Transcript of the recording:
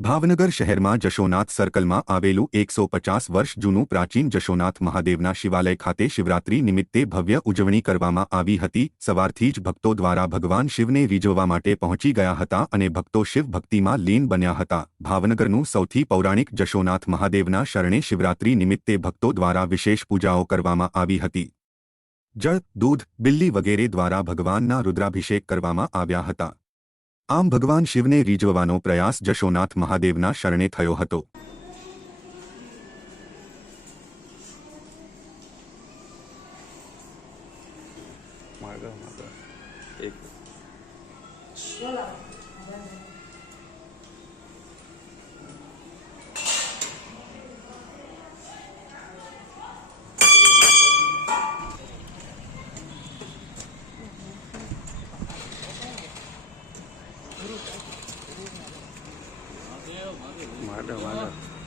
ભાવનગર શહેરમાં જશોનાથ સર્કલમાં આવેલું 150 વર્ષ જૂનું પ્રાચીન જશોનાથ મહાદેવના શિવાલય ખાતે શિવરાત્રી નિમિત્તે ભવ્ય ઉજવણી કરવામાં આવી હતી। સવારથી જ ભક્તો દ્વારા ભગવાન શિવને રીઝવવા માટે પહોંચી ગયા હતા અને ભક્તો શિવ ભક્તિમાં લીન બન્યા હતા। ભાવનગરનું સૌથી પૌરાણિક જશોનાથ મહાદેવના શરણે શિવરાત્રી નિમિત્તે ભક્તો દ્વારા વિશેષ પૂજાઓ કરવામાં આવી હતી। જળ, દૂધ, બિલ્લી વગેરે દ્વારા ભગવાનના રુદ્રાભિષેક કરવામાં આવ્યા હતા। આમ ભગવાન શિવને રીઝવવાનો પ્રયાસ જશોનાથ મહાદેવના શરણે થયો હતો। માધવ